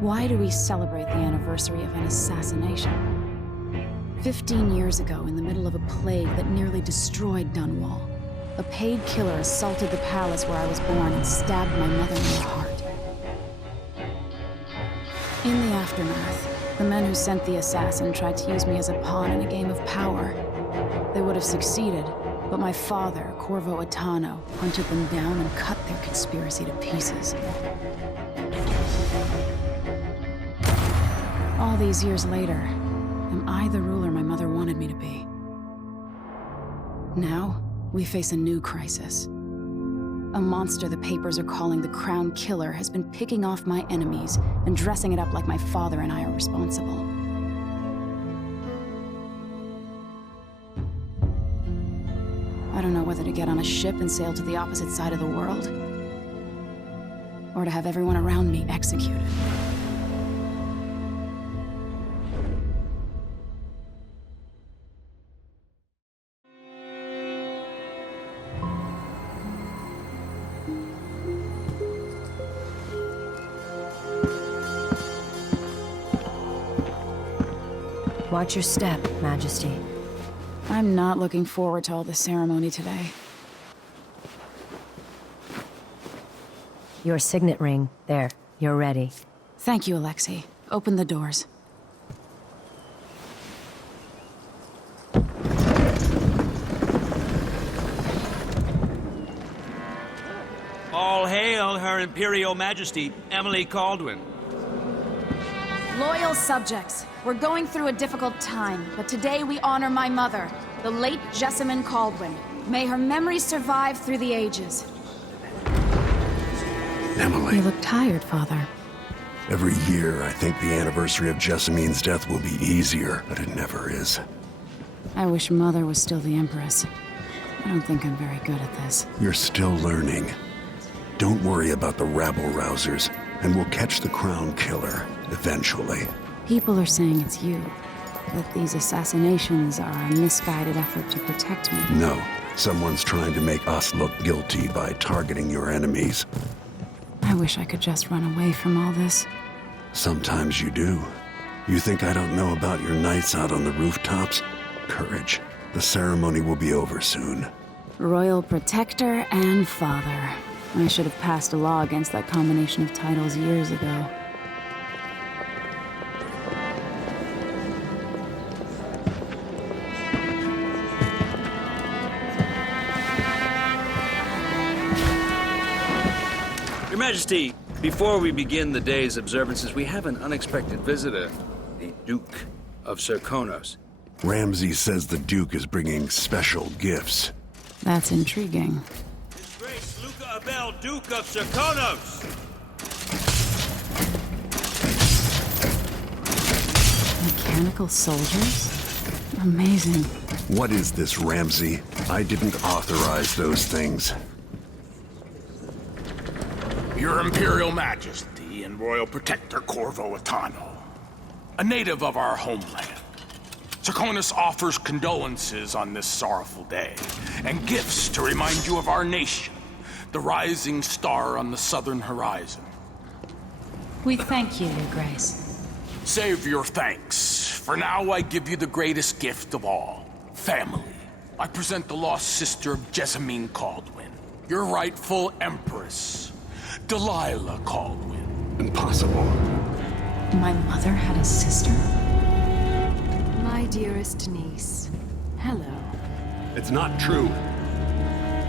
Why do we celebrate the anniversary of an assassination? 15 years ago, in the middle of a plague that nearly destroyed Dunwall, a paid killer assaulted the palace where I was born and stabbed my mother in the heart. In the aftermath, the men who sent the assassin tried to use me as a pawn in a game of power. They would have succeeded, but my father, Corvo, hunted them down and cut their conspiracy to pieces. All these years later, am I the ruler my mother wanted me to be? Now, we face a new crisis. A monster the papers are calling the Crown Killer has been picking off my enemies and dressing it up like my father and I are responsible. I don't know whether to get on a ship and sail to the opposite side of the world, or to have everyone around me executed. Watch your step, Majesty. I'm not looking forward to all the ceremony today. Your signet ring. There. You're ready. Thank you, Alexei. Open the doors. All hail Her Imperial Majesty, Emily Caldwin. Loyal subjects, we're going through a difficult time, but today we honor my mother, the late Jessamine Caldwin. May her memory survive through the ages. Emily. You look tired, Father. Every year, I think the anniversary of Jessamine's death will be easier, but it never is. I wish Mother was still the Empress. I don't think I'm very good at this. You're still learning. Don't worry about the rabble-rousers, and we'll catch the Crown Killer, eventually. People are saying it's you. That these assassinations are a misguided effort to protect me. No. Someone's trying to make us look guilty by targeting your enemies. I wish I could just run away from all this. Sometimes you do. You think I don't know about your nights out on the rooftops? Courage. The ceremony will be over soon. Royal Protector and Father. I should have passed a law against that combination of titles years ago. Your Majesty, before we begin the day's observances, we have an unexpected visitor, the Duke of Serkonos. Ramsay says the Duke is bringing special gifts. That's intriguing. His Grace Luca Abel, Duke of Serkonos! Mechanical soldiers? Amazing. What is this, Ramsay? I didn't authorize those things. Your Imperial Majesty and Royal Protector Corvo, a native of our homeland. Serkonos offers condolences on this sorrowful day, and gifts to remind you of our nation, the rising star on the southern horizon. We thank you, Your Grace. Save your thanks. For now, I give you the greatest gift of all, family. I present the lost sister of Jessamine Caldwin, your rightful Empress, Delilah Caldwin. Impossible. My mother had a sister? My dearest niece, hello. It's not true.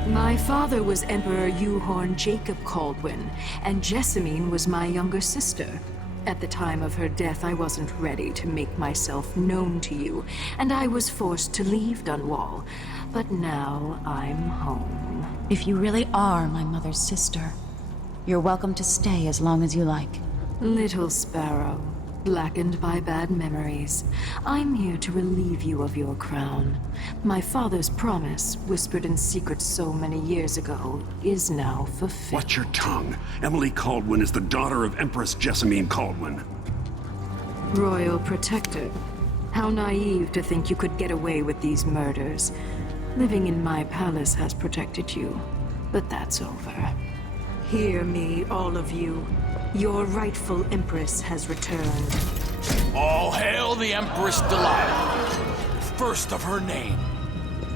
My father was Emperor Euhorn Jacob Caldwin, and Jessamine was my younger sister. At the time of her death, I wasn't ready to make myself known to you, and I was forced to leave Dunwall. But now I'm home. If you really are my mother's sister, you're welcome to stay as long as you like. Little sparrow, blackened by bad memories, I'm here to relieve you of your crown. My father's promise, whispered in secret so many years ago, is now fulfilled. Watch your tongue. Emily Caldwin is the daughter of Empress Jessamine Caldwin. Royal Protector, how naive to think you could get away with these murders. Living in my palace has protected you, but that's over. Hear me, all of you. Your rightful Empress has returned. All hail the Empress Delilah, first of her name.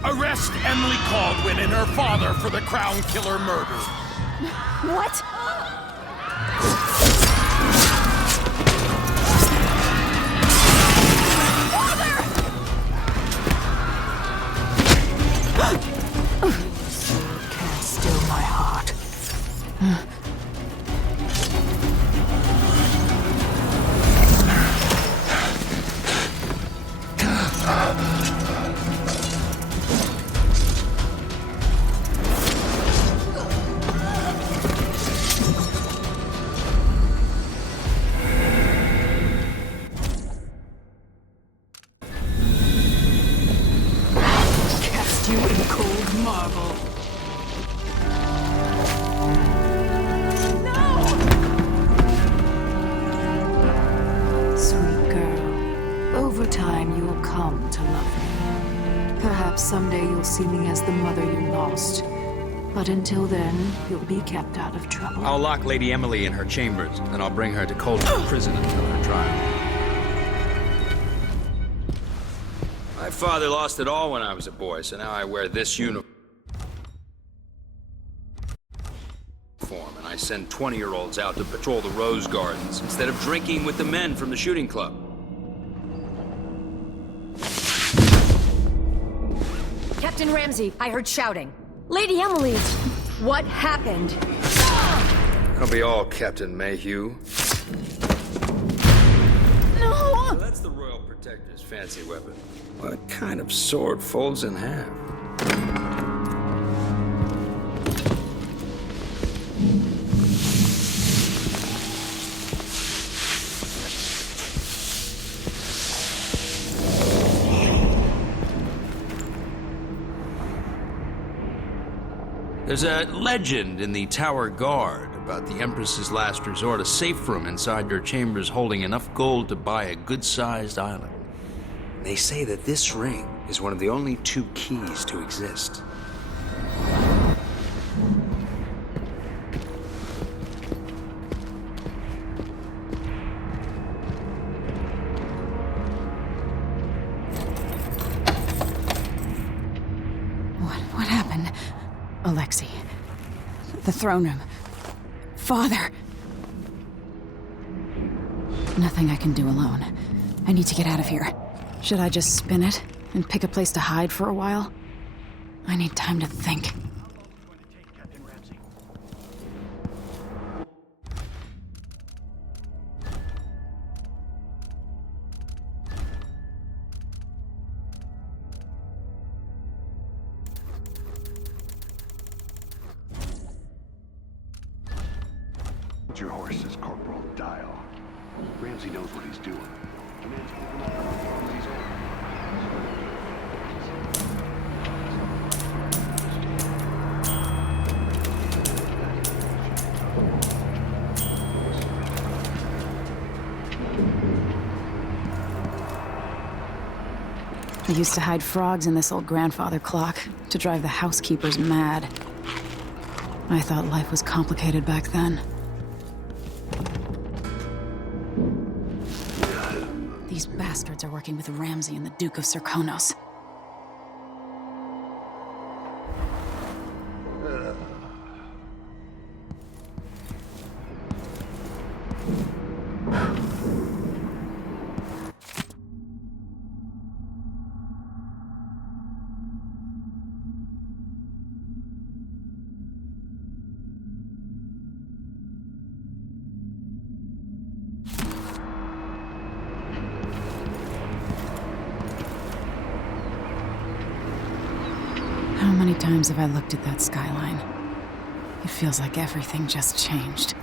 Arrest Emily Caldwin and her father for the Crown Killer murder. What? Can't still my heart. Cast you in cold marble. Sweet girl, over time you will come to love me. Perhaps someday you'll see me as the mother you lost. But until then, you'll be kept out of trouble. I'll lock Lady Emily in her chambers, then I'll bring her to Coldwood Prison until her trial. My father lost it all when I was a boy, so now I wear this uniform, and I send 20-year-olds out to patrol the rose gardens instead of drinking with the men from the shooting club. Captain Ramsey, I heard shouting. Lady Emily, what happened? I'll be all Captain Mayhew. No! So that's the Royal Protector's fancy weapon. What kind of sword folds in half? There's a legend in the Tower Guard about the Empress's last resort, a safe room inside her chambers holding enough gold to buy a good-sized island. They say that this ring is one of the only 2 keys to exist. What happened? Alexei. The throne room. Father. Nothing I can do alone. I need to get out of here. Should I just spin it and pick a place to hide for a while? I need time to think. Your horses, Corporal. Dial. Ramsey knows what he's doing. I used to hide frogs in this old grandfather clock to drive the housekeepers mad. I thought life was complicated back then. These bastards are working with Ramsey and the Duke of Serkonos. How many times have I looked at that skyline? It feels like everything just changed.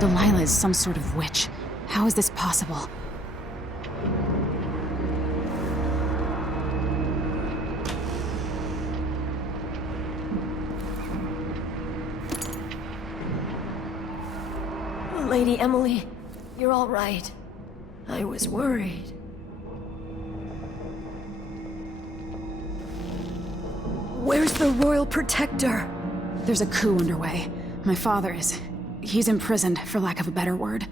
Delilah is some sort of witch. How is this possible? Lady Emily, you're all right. I was worried. Where's the Royal Protector? There's a coup underway. My father is... he's imprisoned, for lack of a better word.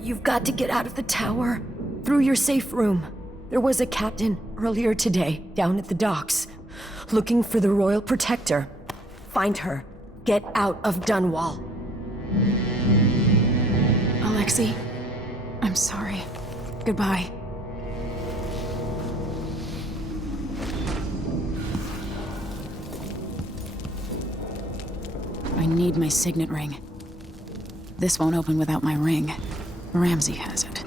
You've got to get out of the tower. Through your safe room. There was a captain earlier today, down at the docks, looking for the Royal Protector. Find her. Get out of Dunwall. Alexei, I'm sorry. Goodbye. I need my signet ring. This won't open without my ring. Ramsey has it.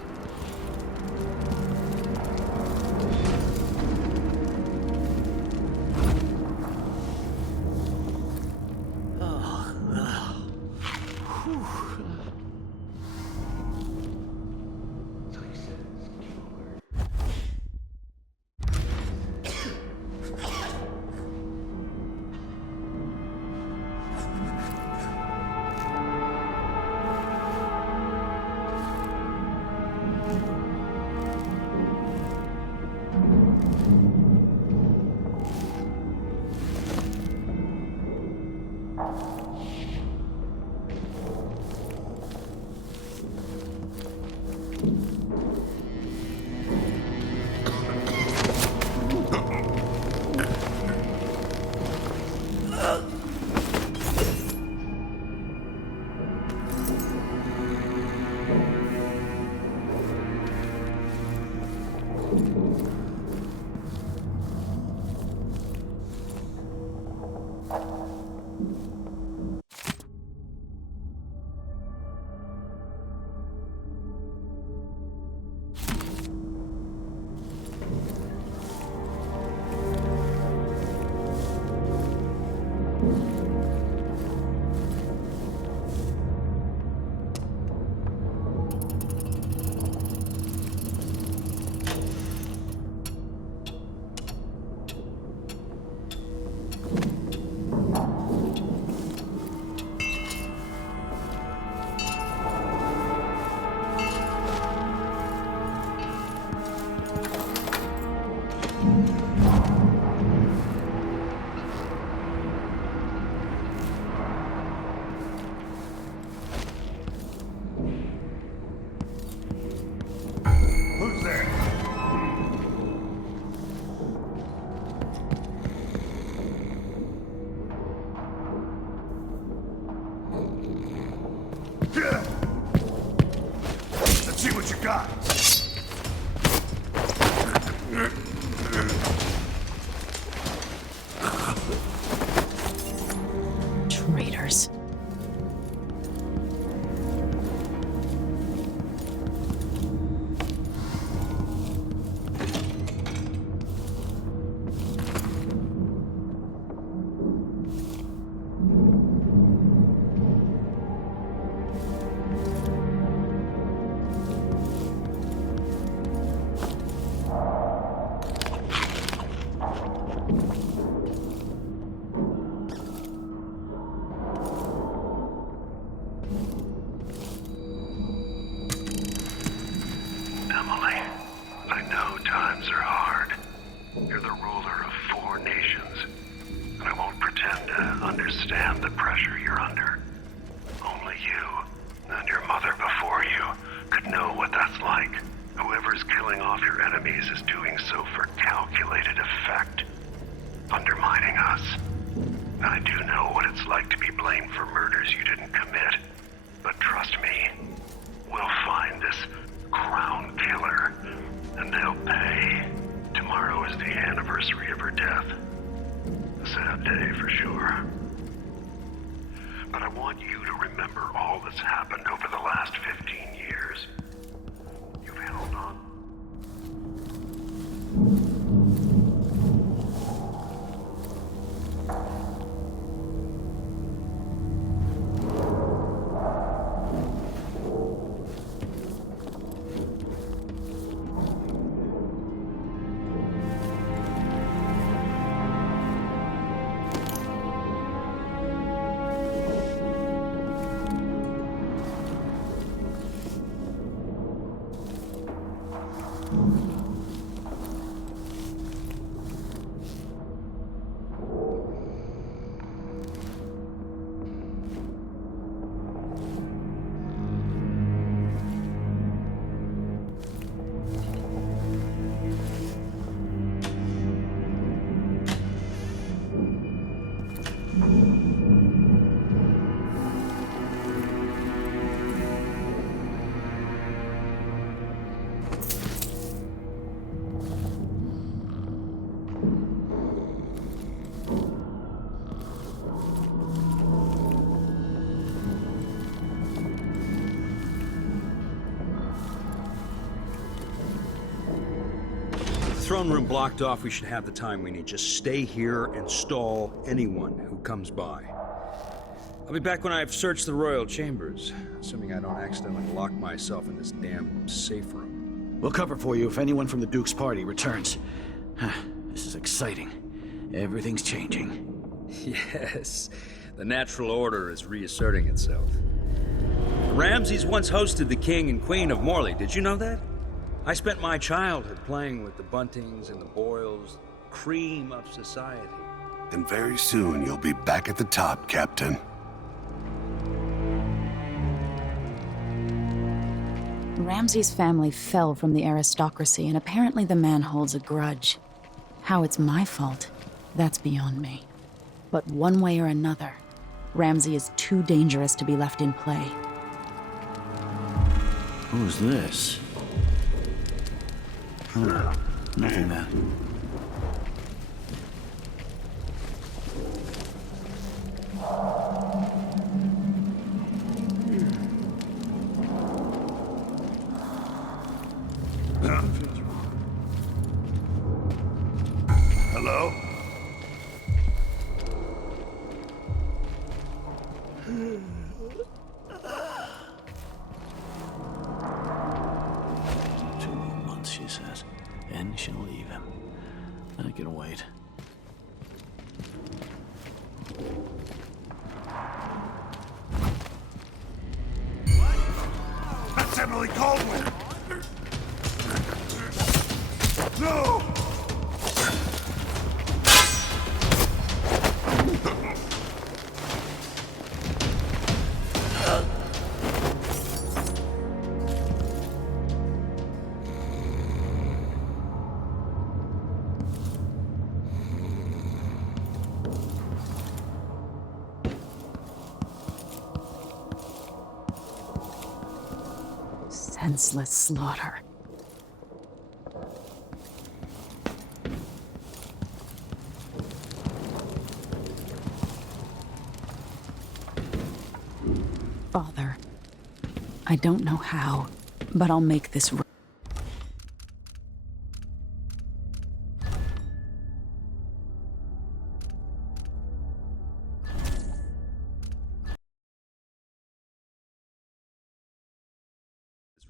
Let's see what you got. Traitors. family. I know times are hard. You're the ruler of 4 nations, and I won't pretend to understand the pressure you're under. Only you, and your mother before you, could know what that's like. Whoever's killing off your enemies is doing so for calculated effect, undermining us. I do know what it's like to be blamed for murders you didn't commit, but trust me, we'll find this crown killer, and they'll pay. Tomorrow is the anniversary of her death. A sad day for sure. But I want you to remember all that's happened over the last 15 years. You've held on. Throne room blocked off. We should have the time we need. Just stay here and stall anyone who comes by. I'll be back when I've searched the royal chambers, assuming I don't accidentally lock myself in this damn safe room. We'll cover for you if anyone from the Duke's party returns. This is exciting. Everything's changing. Yes, the natural order is reasserting itself. The Ramses once hosted the King and Queen of Morley. Did you know that? I spent my childhood playing with the Buntings and the Boyles, cream of society. And very soon you'll be back at the top, Captain. Ramsay's family fell from the aristocracy, and apparently the man holds a grudge. How it's my fault, that's beyond me. But one way or another, Ramsay is too dangerous to be left in play. Who's this? Nothing there. Hello? She says, and she'll leave him. I can wait. That's Emily Caldwell! No! Senseless slaughter. Father, I don't know how, but I'll make this right.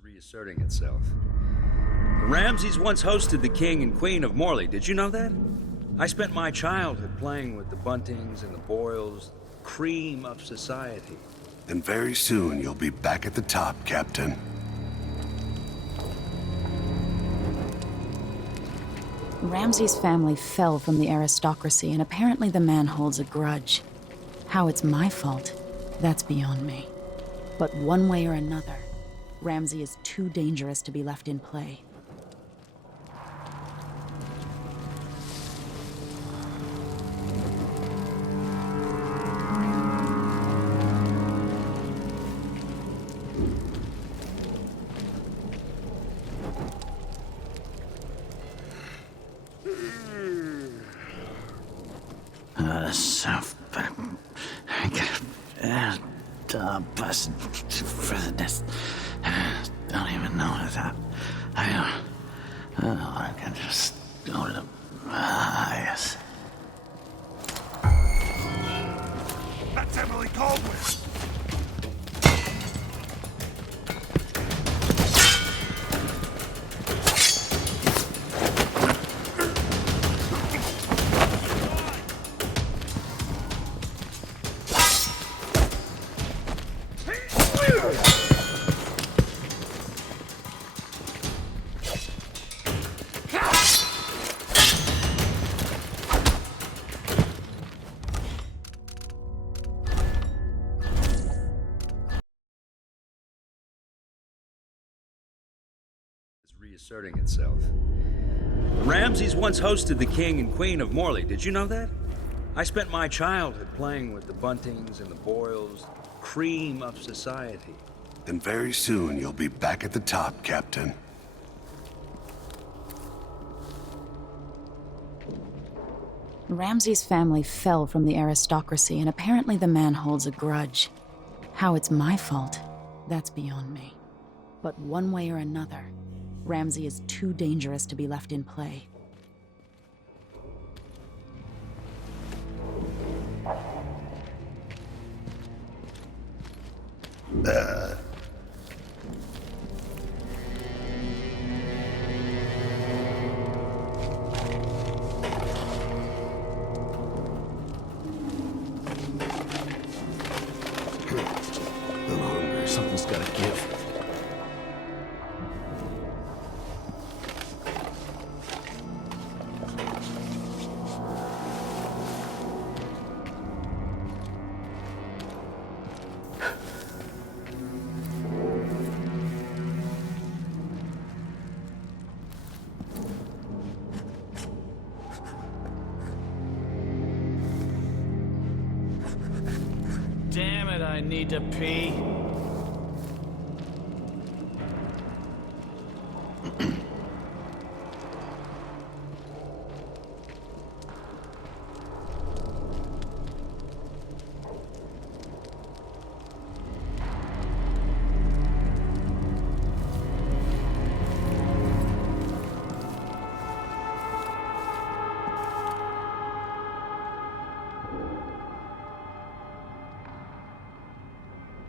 Reasserting itself. The Ramses once hosted the King and Queen of Morley. Did you know that? I spent my childhood playing with the Buntings and the Boyles, cream of society. And very soon you'll be back at the top, Captain. Ramsay's family fell from the aristocracy, and apparently the man holds a grudge. How it's my fault, that's beyond me. But one way or another, Ramsay is too dangerous to be left in play. I got bus for the nest. Don't even know that. I can just go to the yes. That's Emily Caldwell! Reasserting itself. The Ramsays once hosted the king and queen of Morley. Did you know that? I spent my childhood playing with the Buntings and the Boyles, cream of society. And very soon you'll be back at the top, Captain. Ramsay's family fell from the aristocracy, and apparently the man holds a grudge. How it's my fault, that's beyond me. But one way or another, Ramsay is too dangerous to be left in play. I'm hungry. Something's gotta give. Damn it, I need to pee.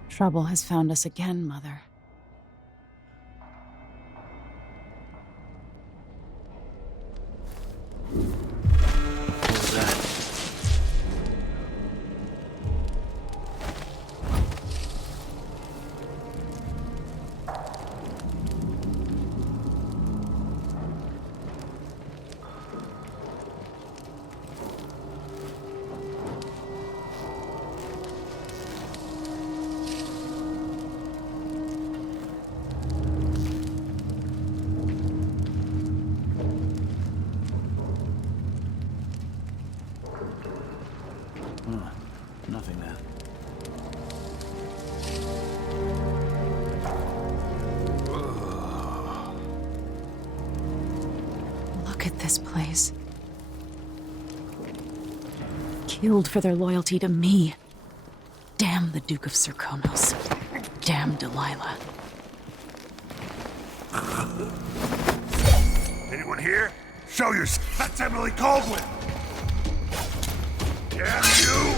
Trouble has found us again, Mother. What was that? Nothing there. Look at this place. Killed for their loyalty to me. Damn the Duke of Serkonos. Damn Delilah. Anyone here? Show yourself. That's Emily Caldwell! Damn you!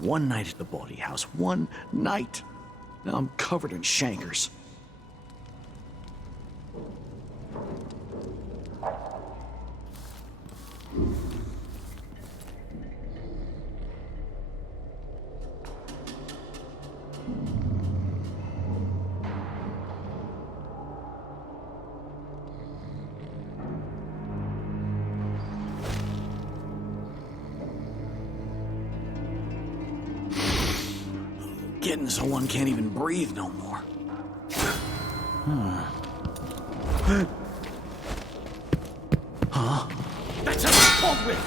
One night at the body house. One night. Now I'm covered in chancres. Getting so one can't even breathe no more. Huh? That's how it's pulled with!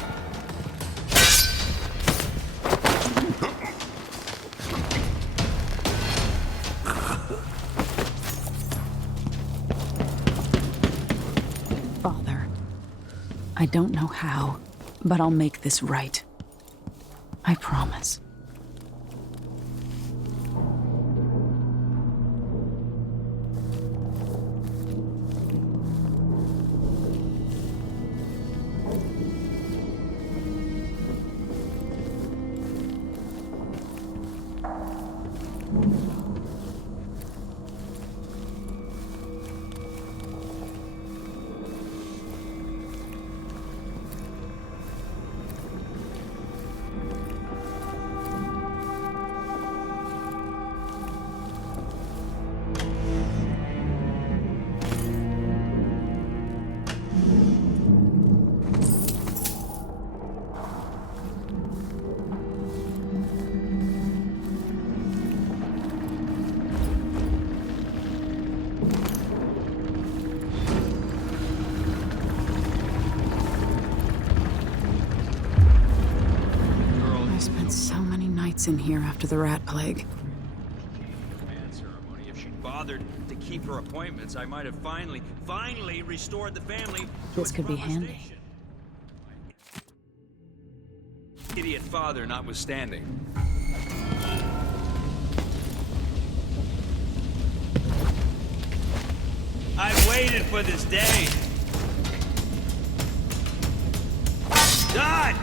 Father, I don't know how, but I'll make this right. I promise. In here after the rat plague. If she'd bothered to keep her appointments, I might have finally restored the family to This its could be proper handy. station. Idiot father notwithstanding. I've waited for this day. God!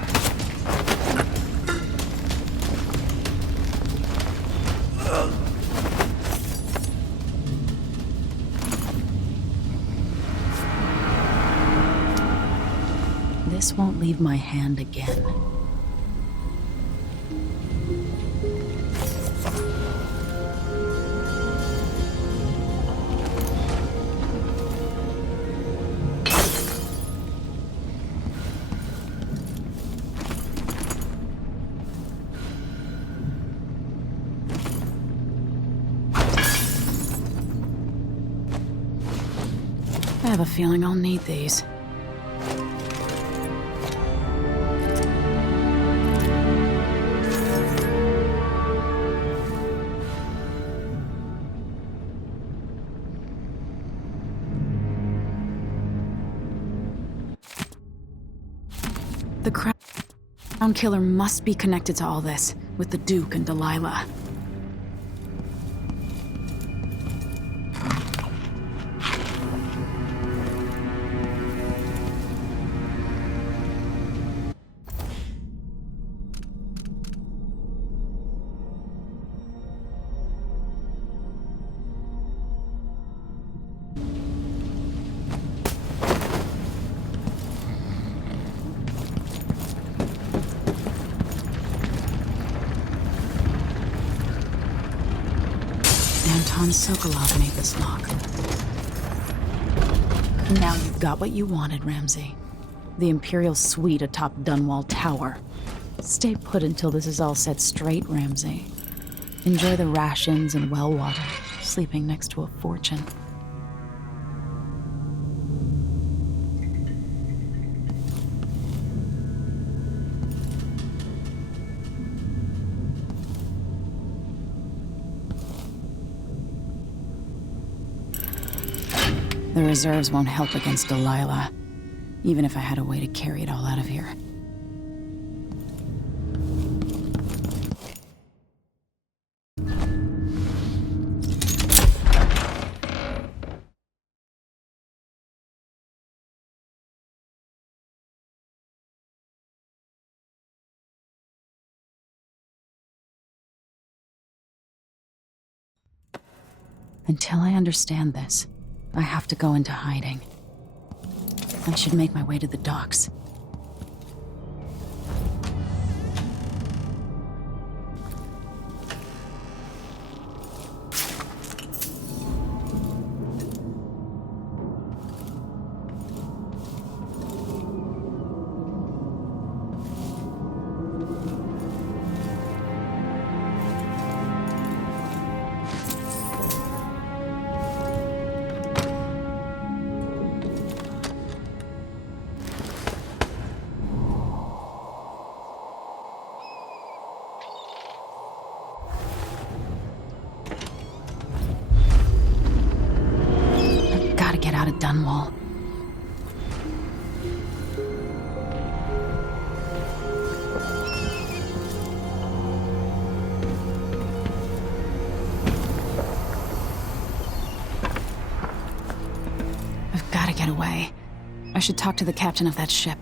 This won't leave my hand again. I have a feeling I'll need these. The Crown Killer must be connected to all this, with the Duke and Delilah. Anton Sokolov made this lock. Now you've got what you wanted, Ramsey. The Imperial suite atop Dunwall Tower. Stay put until this is all set straight, Ramsey. Enjoy the rations and well water, sleeping next to a fortune. The reserves won't help against Delilah, even if I had a way to carry it all out of here. Until I understand this, I have to go into hiding. I should make my way to the docks. Get out of Dunwall. I've got to get away. I should talk to the captain of that ship.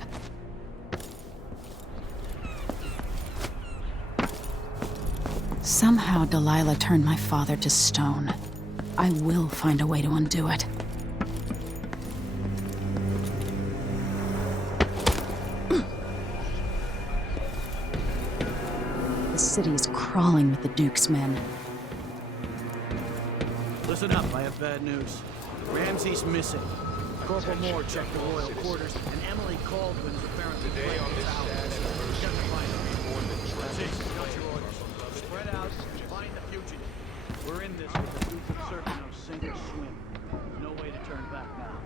Somehow Delilah turned my father to stone. I will find a way to undo it. The city's crawling with the Duke's men. Listen up, I have bad news. Ramsey's missing. Corporal Moore checked the royal quarters, and Emily Caldwin is apparently today on the tower. We've got to find her. That's it. Got your orders. Spread out, find the fugitive. We're in this with the Duke of Serpent, sink or swim. No way to turn back now.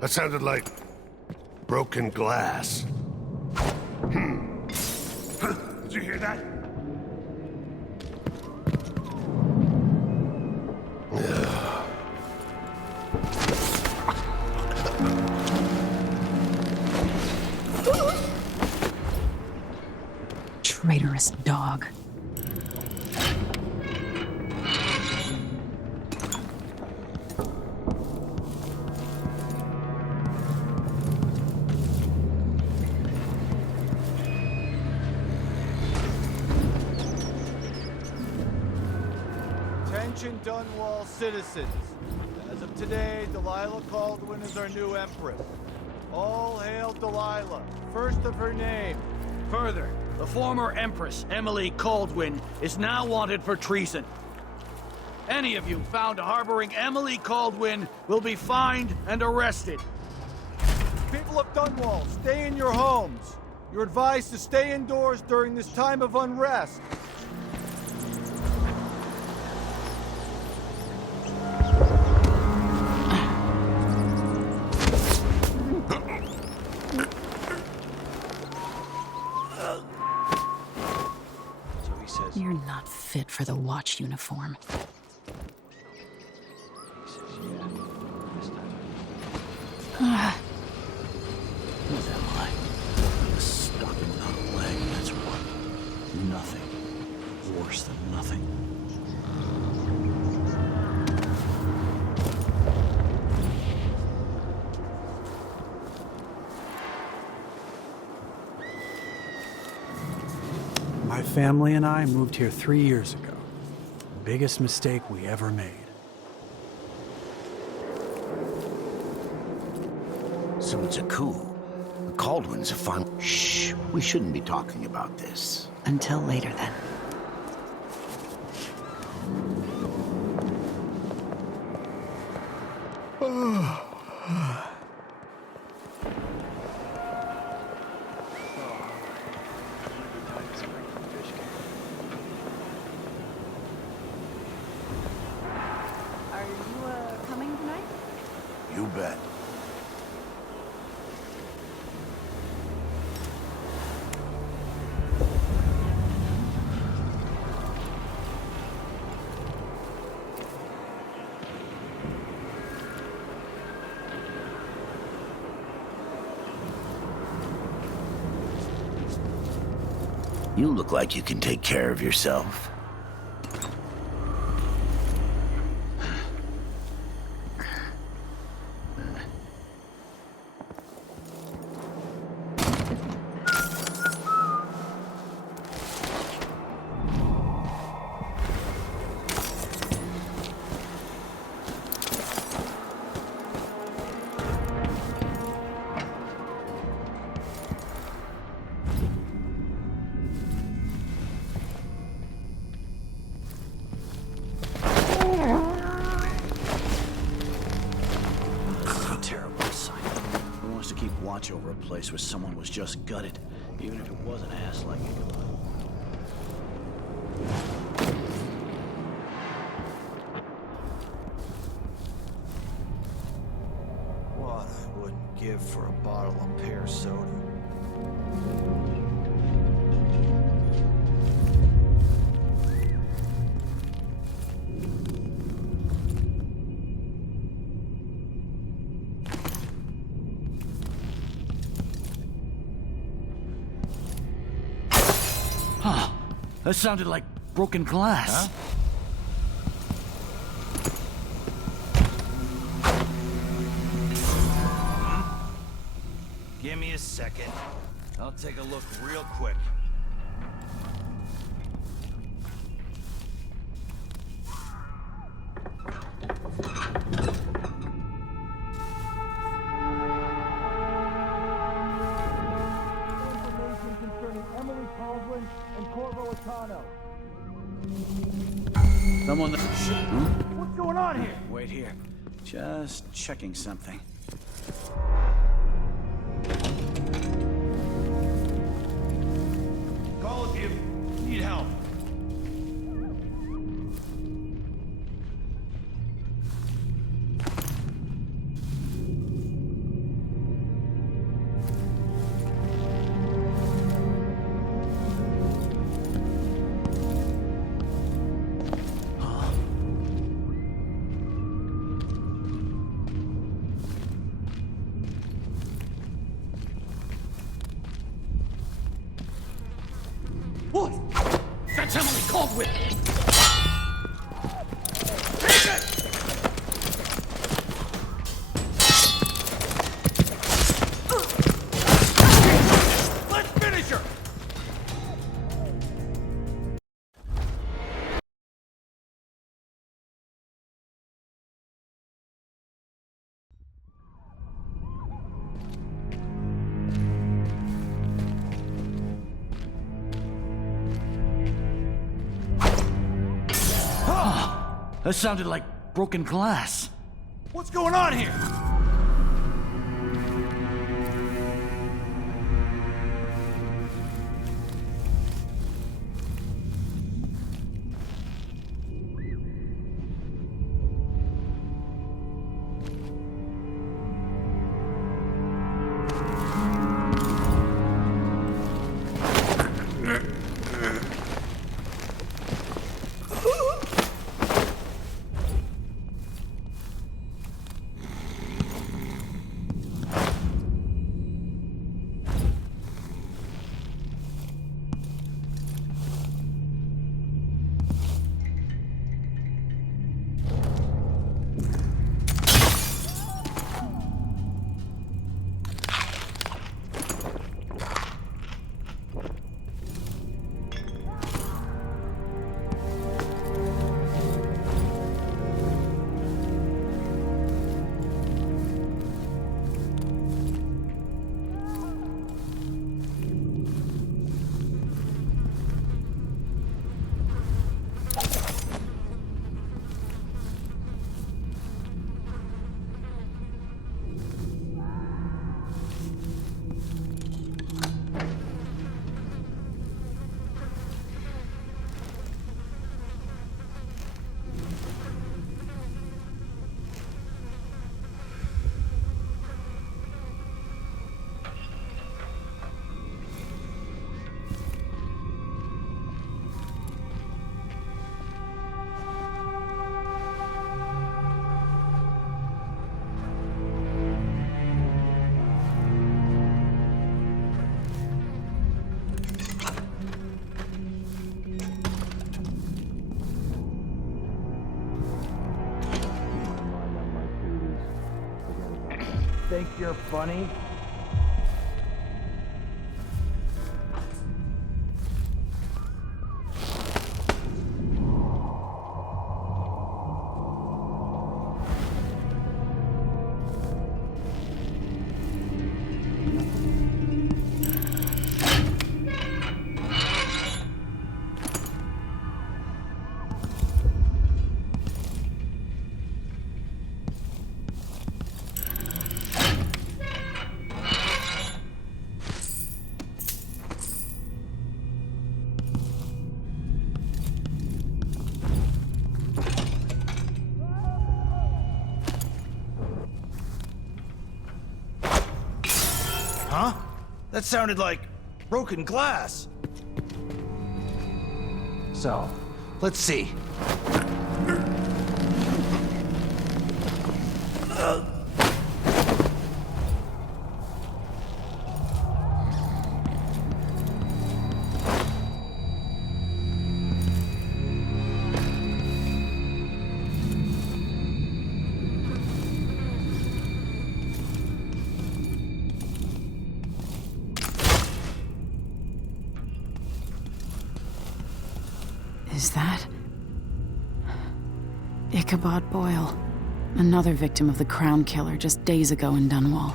That sounded like broken glass. Did you hear that? Traitorous dog. Attention Dunwall citizens. As of today, Delilah Caldwin is our new empress. All hail Delilah, first of her name. Further, the former Empress, Emily Caldwin, is now wanted for treason. Any of you found harboring Emily Caldwin will be fined and arrested. People of Dunwall, stay in your homes. You're advised to stay indoors during this time of unrest. You're not fit for the watch uniform. Who's that line? Stuck without a leg, that's what. Nothing. Worse than nothing. My family and I moved here 3 years ago. Biggest mistake we ever made. So it's a coup. The Caldwins are fun. Shh, we shouldn't be talking about this. Until later, then. Are you, coming tonight? You bet. You look like you can take care of yourself. Watch over a place where someone was just gutted, even if it was an ass like it. What I wouldn't give for a bottle of pear soda. That sounded like broken glass. Huh? Give me a second. I'll take a look real quick. Information concerning Emily Caldwin and Corvo. Someone that... What's going on here? Wait here. Just checking something. Call if you need help. What? That's Emily Caldwin! Let's finish her! That sounded like broken glass. What's going on here? think you're funny? Huh? That sounded like broken glass. So, let's see. Is that... Ichabod Boyle. Another victim of the Crown Killer just days ago in Dunwall.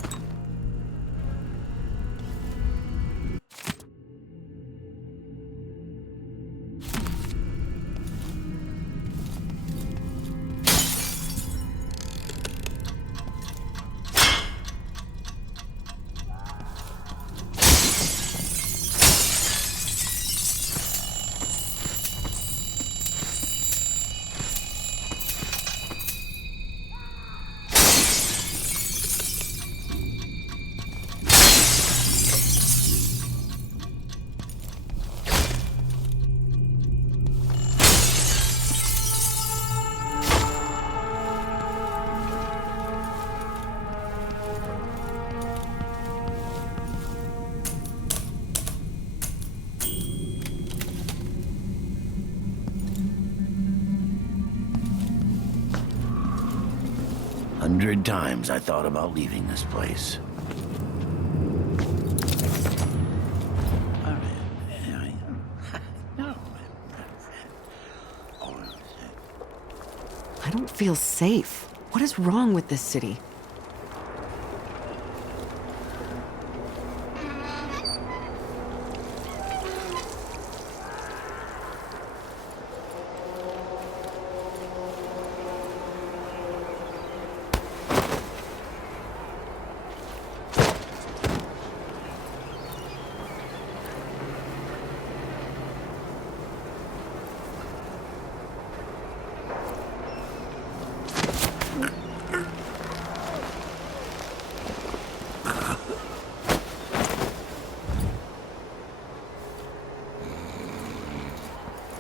"100 times I thought about leaving this place. I don't feel safe. What is wrong with this city?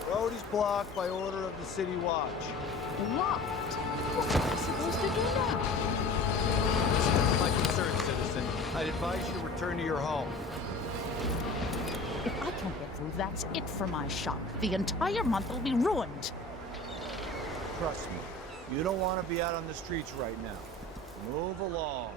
Road is blocked by order of the City Watch. What? What am I supposed to do now? That's my concern, citizen. I'd advise you to return to your home. If I can't get through, that's it for my shop. The entire month will be ruined. Trust me, you don't want to be out on the streets right now. Move along.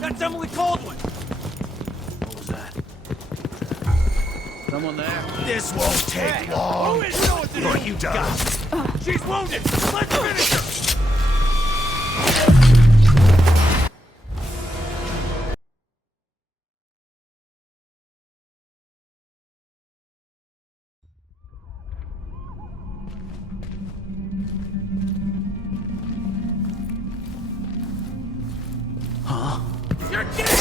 That's Emily Caldwin! What was that? Someone there? This won't take long. Who is you know what to do? You done? She's wounded! Let's finish her! You're dead!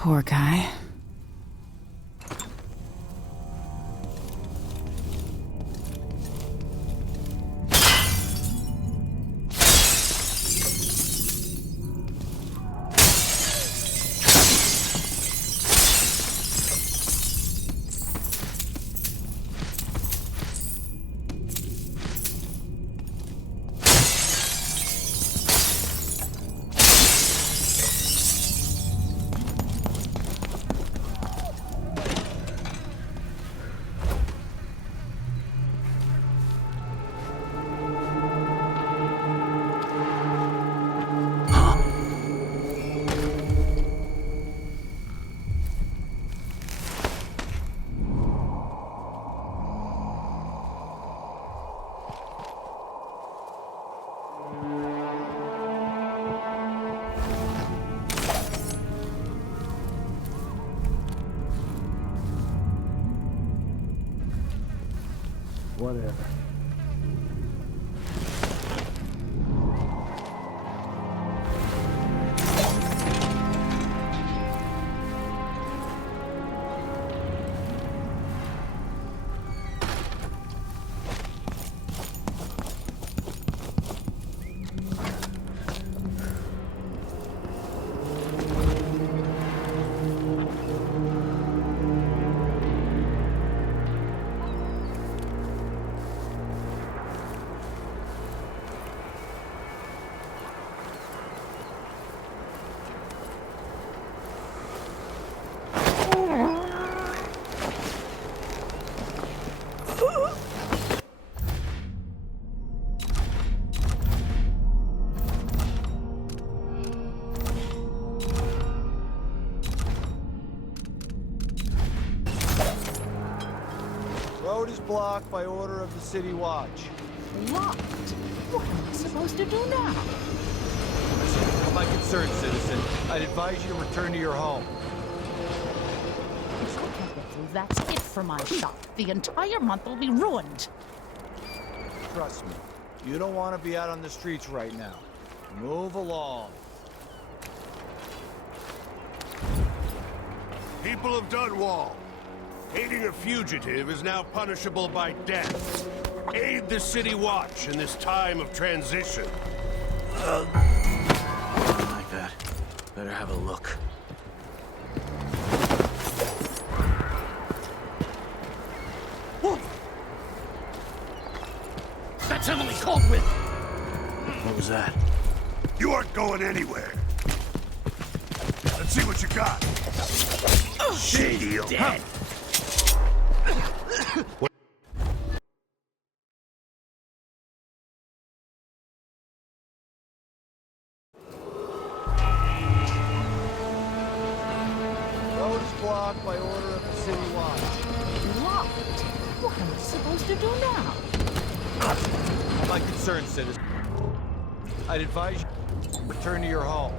Poor guy. Whatever. Road is blocked by order of the City Watch. Locked? What am I supposed to do now? Listen, my concern, citizen. I'd advise you to return to your home. If I can't get through, that's it for my shop. The entire month will be ruined. Trust me, you don't want to be out on the streets right now. Move along. People of Dunwall, aiding a fugitive is now punishable by death. Aid the City Watch in this time of transition. I like that. Better have a look. That's Emily Caldwin! What was that? You aren't going anywhere. Let's see what you got. Shady Dead! Road is blocked by order of the City Watch. Locked? What am I supposed to do now? My concern, citizen. I'd advise you to return to your home.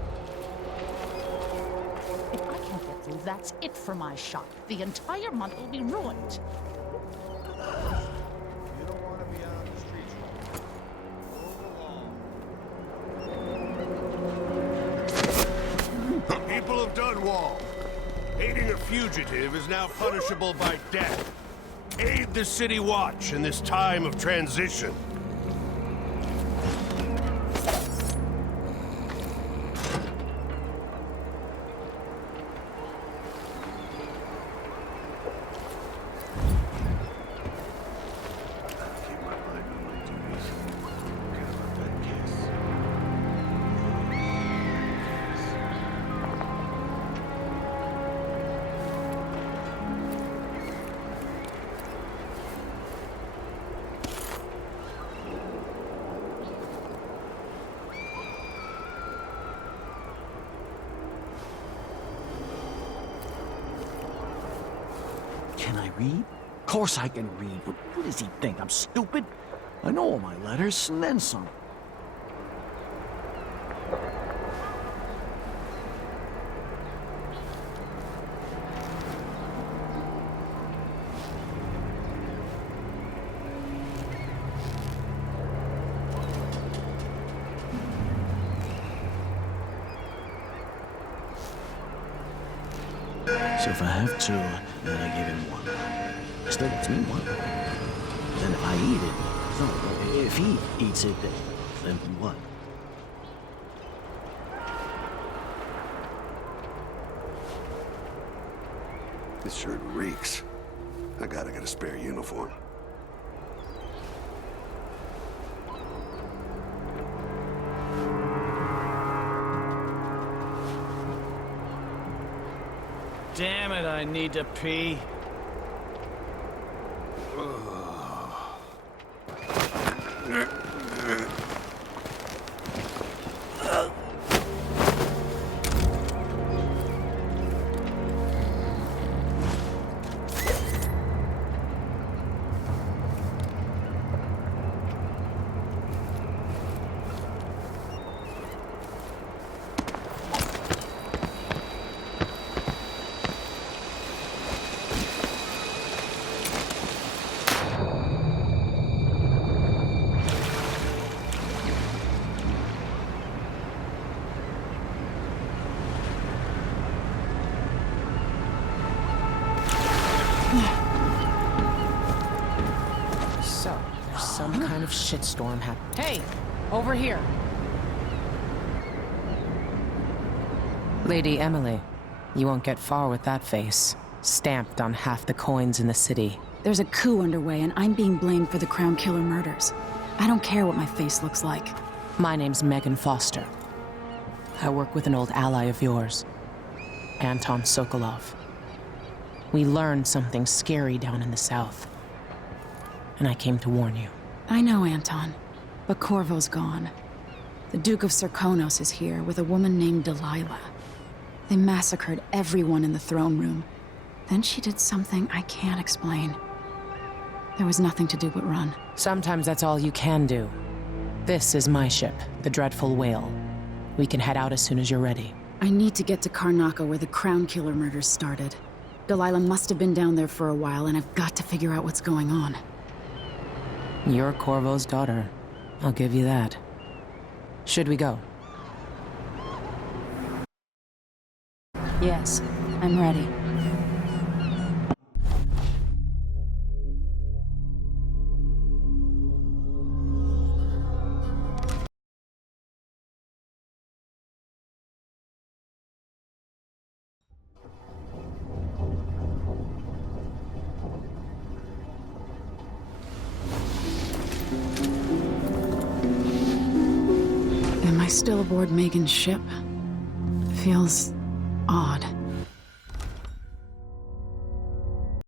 If I can't get through, that's it for my shop. The entire month will be ruined. You don't want to be out on the streets right now. Move along. People of Dunwall, aiding a fugitive is now punishable by death. Aid the City Watch in this time of transition. Can I read? Of course I can read. What does he think? I'm stupid? I know all my letters, and then some. So if I have two, then I give him one. Still gets me one. Then if I eat it, no, if he eats it, then what? This shirt reeks. I gotta get a spare uniform. Damn it, I need to pee. So, there's some kind of shitstorm happening. Hey, over here. Lady Emily, you won't get far with that face. Stamped on half the coins in the city. There's a coup underway, and I'm being blamed for the Crown Killer murders. I don't care what my face looks like. My name's Megan Foster. I work with an old ally of yours, Anton Sokolov. We learned something scary down in the south, and I came to warn you. I know, Anton, but Corvo's gone. The Duke of Serkonos is here with a woman named Delilah. They massacred everyone in the throne room. Then she did something I can't explain. There was nothing to do but run. Sometimes that's all you can do. This is my ship, the Dreadful Whale. We can head out as soon as you're ready. I need to get to Karnaca where the Crown Killer murders started. Delilah must have been down there for a while, and I've got to figure out what's going on. You're Corvo's daughter. I'll give you that. Should we go? Yes, I'm ready. Am I still aboard Megan's ship? Feels odd.